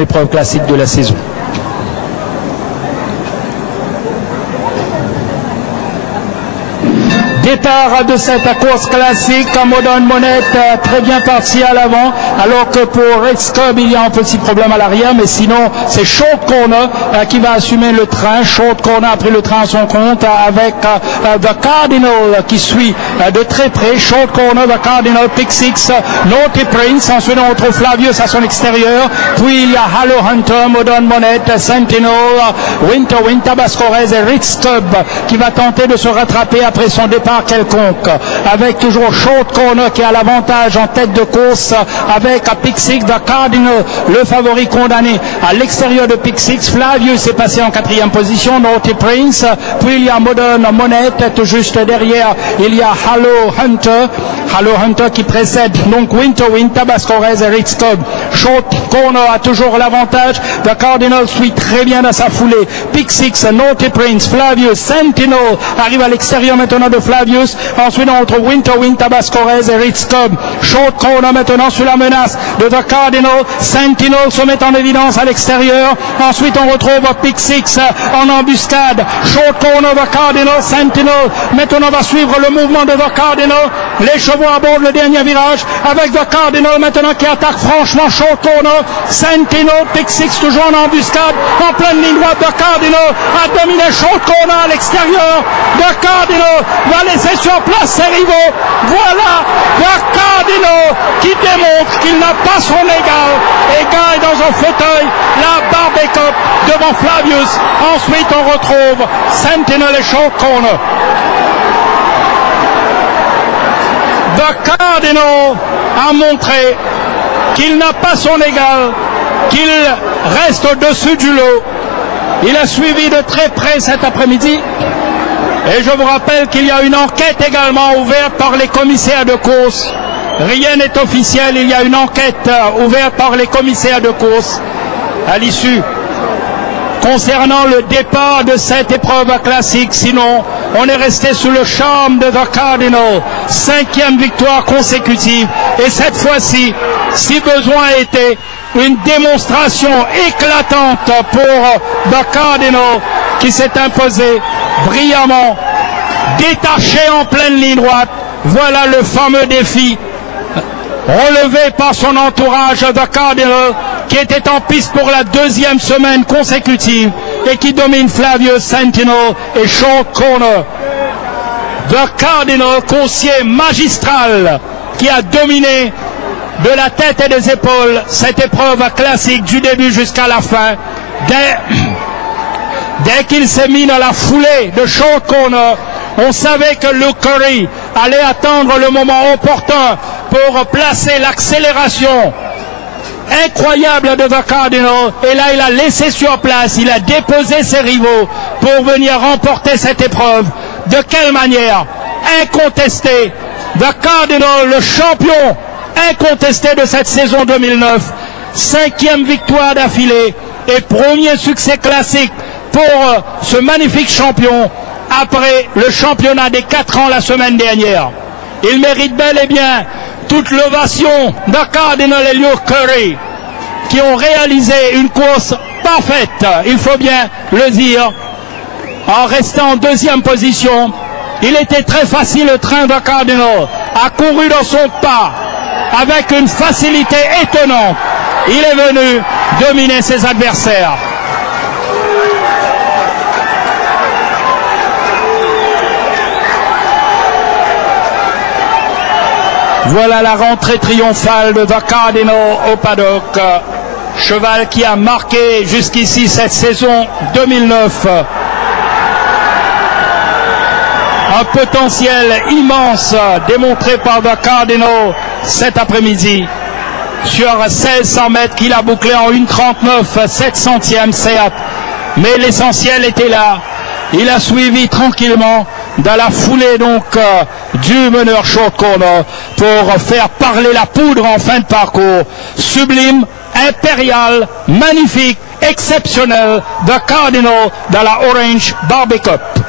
l'épreuve classique de la saison. Départ de cette course classique, Modern Monette très bien parti à l'avant, alors que pour Ritz Cub il y a un petit problème à l'arrière, mais sinon c'est Short Corner qui va assumer le train. Short Corner a pris le train à son compte avec The Cardinal qui suit de très près. Short Corner, The Cardinal, Pick Six, Naughty Prince, ensuite on retrouve Flavius à son extérieur, puis il y a Halo Hunter, Modern Monette, Sentinel, Winter, Tabascorez et Ritz Cub qui va tenter de se rattraper après son départ quelconque, avec toujours Short Corner qui a l'avantage en tête de course avec Pick Six, The Cardinal, le favori condamné à l'extérieur de Pick Six. Flavius est passé en 4e position, Naughty Prince, puis il y a Modern Monette, tout juste derrière il y a Halo Hunter qui précède donc Winter, Tabascorez et Ritz Cub. Short Corner a toujours l'avantage, The Cardinal suit très bien dans sa foulée, Pick Six, Naughty Prince, Flavius, Sentinel arrive à l'extérieur maintenant de Flavius. Ensuite on retrouve Winter, Tabascorez et Ritz Cub. Short Corner maintenant sur la menace de The Cardinal. Sentinel se met en évidence à l'extérieur. Ensuite on retrouve Pick Six en embuscade. Short Corner, The Cardinal, Sentinel. Maintenant on va suivre le mouvement de The Cardinal. Les chevaux abordent le dernier virage avec The Cardinal maintenant qui attaque franchement Short Corner. Sentinel, Pick Six toujours en embuscade. En pleine ligne droite, The Cardinal a dominé Short Corner à l'extérieur. The Cardinal va laisser sur place ses rivaux. Voilà The Cardinal qui démontre qu'il n'a pas son égal et gagne dans un fauteuil la Barbie Cup devant Flavius. Ensuite on retrouve Sentinel et Short Corner. The Cardinal a montré qu'il n'a pas son égal, qu'il reste au-dessus du lot. Il a suivi de très près cet après-midi. Et je vous rappelle qu'il y a une enquête également ouverte par les commissaires de course. Rien n'est officiel, il y a une enquête ouverte par les commissaires de course à l'issue concernant le départ de cette épreuve classique. Sinon, on est resté sous le charme de The Cardinal. 5e victoire consécutive. Et cette fois-ci, si besoin était, une démonstration éclatante pour The Cardinal qui s'est imposé brillamment, détaché en pleine ligne droite. Voilà le fameux défi relevé par son entourage, The Cardinal, qui était en piste pour la 2e semaine consécutive et qui domine Flavius, Sentinel et Short Corner. The Cardinal, coursier magistral qui a dominé de la tête et des épaules cette épreuve classique du début jusqu'à la fin. Dès qu'il s'est mis dans la foulée de Short Corner, on savait que Luke Curry allait attendre le moment opportun pour placer l'accélération incroyable de The Cardinal. Et là, il a laissé sur place, il a déposé ses rivaux pour venir remporter cette épreuve. De quelle manière? Incontesté. The Cardinal, le champion incontesté de cette saison 2009. 5e victoire d'affilée et premier succès classique pour ce magnifique champion après le championnat des 4 ans la semaine dernière. Il mérite bel et bien toute l'ovation de Cardinal et Luke Curry qui ont réalisé une course parfaite, il faut bien le dire, en restant en 2e position. Il était très facile, le train de Cardinal a couru dans son pas avec une facilité étonnante. Il est venu dominer ses adversaires. Voilà la rentrée triomphale de The Cardinal au paddock. Cheval qui a marqué jusqu'ici cette saison 2009. Un potentiel immense démontré par The Cardinal cet après-midi. Sur 1600 mètres qu'il a bouclé en 1:39, 700e, certes. Mais l'essentiel était là. Il a suivi tranquillement dans la foulée donc du meneur Short Corner pour faire parler la poudre en fin de parcours. Sublime, impérial, magnifique, exceptionnel, The Cardinal dans la Orange Barbie Cup.